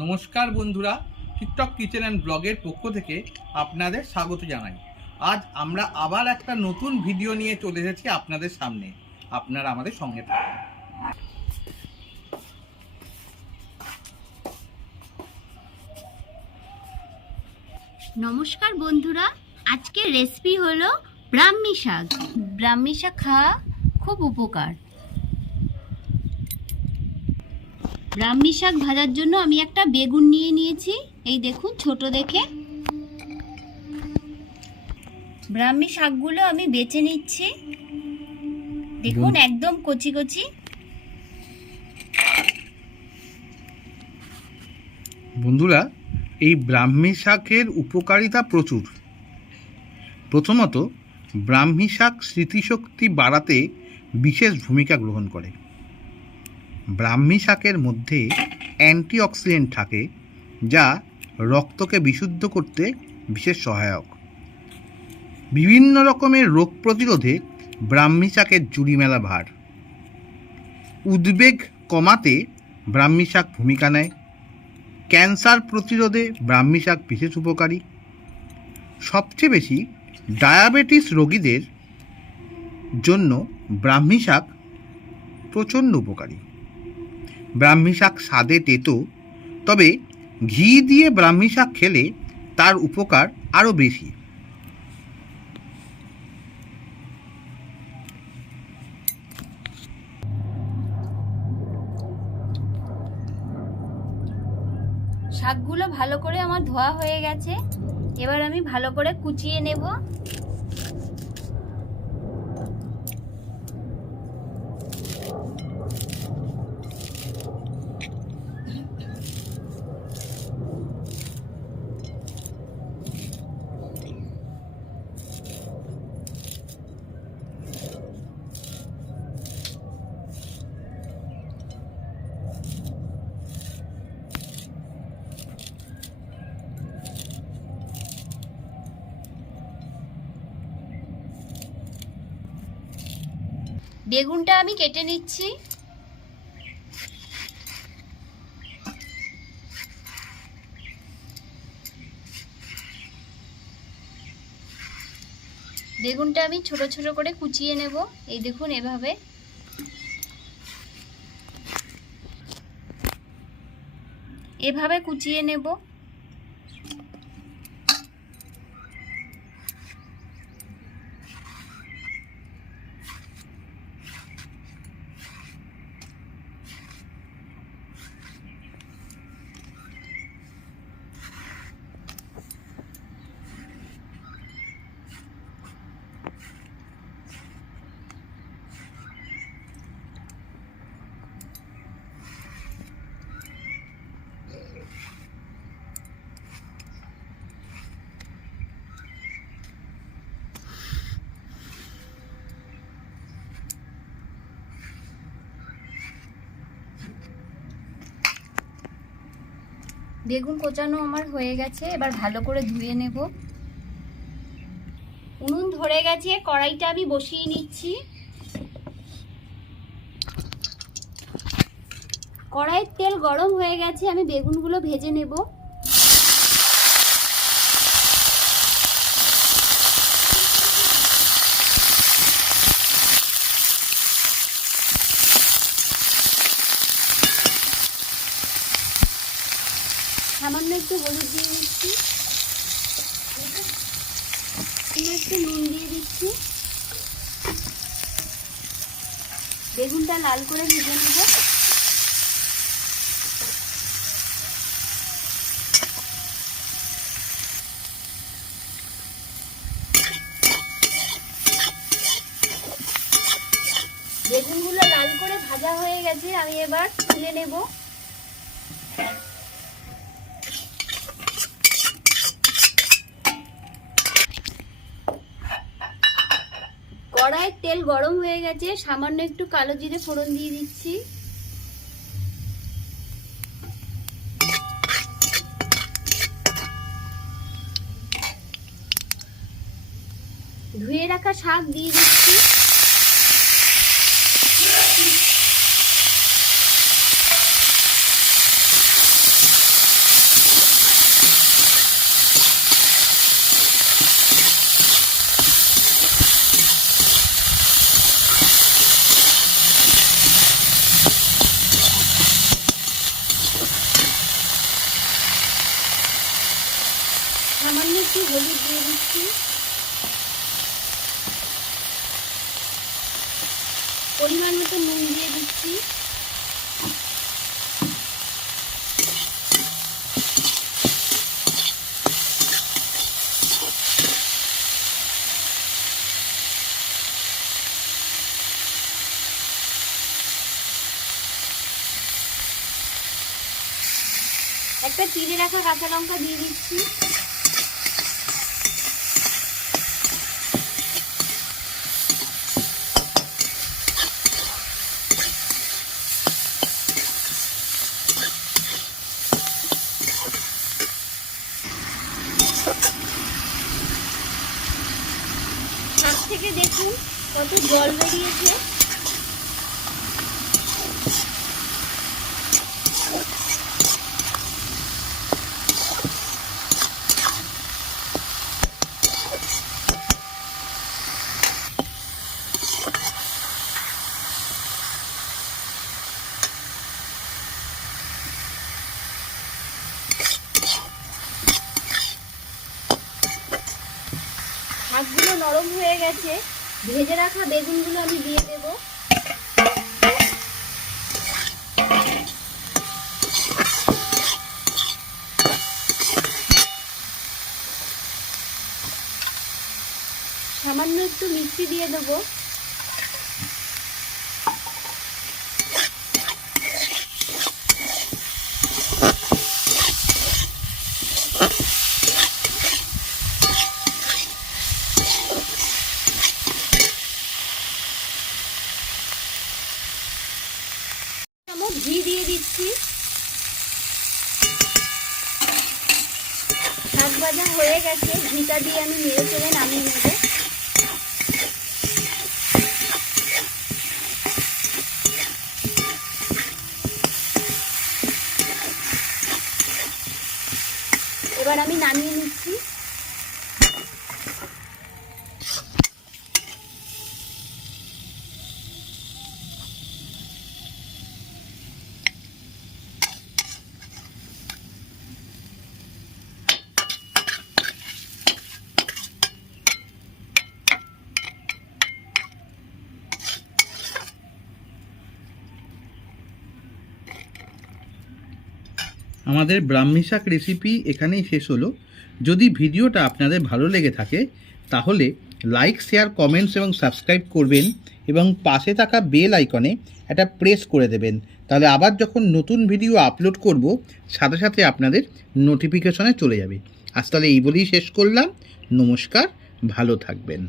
নমস্কার বন্ধুরা, TikTok kitchen and ব্লগের পক্ষ থেকে আপনাদের স্বাগত জানাই। আজ আমরা আবার একটা নতুন ভিডিও নিয়ে চলে এসেছি আপনাদের সামনে। আপনারা আমাদের সঙ্গে থাকুন। নমস্কার বন্ধুরা, আজকের রেসিপি হলো ব্রাহ্মী শাক। ব্রাহ্মী শাক খাওয়া খুব উপকার। ব্রাহ্মী শাক ভাজার জন্য আমি একটা বেগুন নিয়ে নিয়েছি। এই দেখুন ছোট দেখে। ব্রাহ্মী শাকগুলো আমি বেছে নিচ্ছি। দেখুন একদম কচি কচি। বন্ধুরা এই ব্রাহ্মী শাকের উপকারিতা প্রচুর। প্রথমত ব্রাহ্মী শাক স্মৃতিশক্তি বাড়াতে বিশেষ ভূমিকা গ্রহণ করে। ব্রাহ্মী শাকের মধ্যে অ্যান্টিঅক্সিডেন্ট থাকে, যা রক্তকে বিশুদ্ধ করতে বিশেষ সহায়ক। বিভিন্ন রকমের রোগ প্রতিরোধে ব্রাহ্মী শাকের জুড়ি মেলা ভার। উদ্বেগ কমাতে ব্রাহ্মী শাক ভূমিকা নেয়। ক্যান্সার প্রতিরোধে ব্রাহ্মী শাক বিশেষ উপকারী। সবচেয়ে বেশি ডায়াবেটিস রোগীদের জন্য ব্রাহ্মী শাক প্রচণ্ড উপকারী। ব্রাহ্মী শাক স্বাদে তেতো, তবে ঘি দিয়ে ব্রাহ্মী শাক খেলে তার উপকার আরও বেশি। শাকগুলো ভালো করে আমার ধোয়া হয়ে গেছে। এবার আমি ভালো করে কুচিয়ে নেব। বেগুনটা আমি কেটে নিচ্ছি। বেগুনটা আমি ছোট ছোট করে কুচিয়ে নেব। এই দেখুন এভাবে। এভাবে কুচিয়ে নেব। বেগুন কোচানো আমার হয়ে গেছে, এবার ভালো করে ধুয়ে নেব। উনুন ধরে গেছে, কড়াইটা আমি বসিয়ে নিচ্ছি। কড়াইয়ের তেল গরম হয়ে গেছে, আমি বেগুনগুলো ভেজে নেব সামান্য একটু হলুদ দিয়ে দিচ্ছি। একটু নুন দিয়ে দিচ্ছি। বেগুনটা লাল করে ভেজে নেব। বেগুনগুলো লাল করে ভাজা হয়ে গেছে, আমি এবার তুলে নেব। কড়াইয়ের তেল গরম হয়ে গেছে, সামান্য একটু কালো জিরে ফোড়ন দিয়ে দিচ্ছি। ধুয়ে রাখা শাক দিয়ে দিচ্ছি। দিচ্ছি। পরিমাণ মতো নুন দিয়ে দিচ্ছি। একটা চিড়ে রাখা কাঁচা লঙ্কা দিয়ে দিচ্ছি। শাক থেকে দেখুন কত জল বেরিয়েছে। শাকগুলো নরম হয়ে গেছে। ভেজে রাখা বেগুনগুলো আমি দিয়ে দেব। সামান্য একটু মিষ্টি দিয়ে দেবো চামচ ঘি দিয়ে দিচ্ছি শাক ভাজা হয়ে গেছে। ঘিটা দিয়ে আমি নেড়ে চেড়ে নামিয়ে নেব। এবার আমি নামিয়ে নিচ্ছি। আমাদের ব্রাহ্মী শাক রেসিপি এখানেই শেষ হলো। যদি ভিডিওটা আপনাদের ভালো লেগে থাকে, তাহলে লাইক শেয়ার কমেন্টস এবং সাবস্ক্রাইব করবেন এবং পাশে থাকা বেল আইকনে একটা প্রেস করে দেবেন। তাহলে আবার যখন নতুন ভিডিও আপলোড করব, সাথে সাথে আপনাদের নোটিফিকেশনে চলে যাবে। আজ তাহলে এই বলেই শেষ করলাম। নমস্কার, ভালো থাকবেন।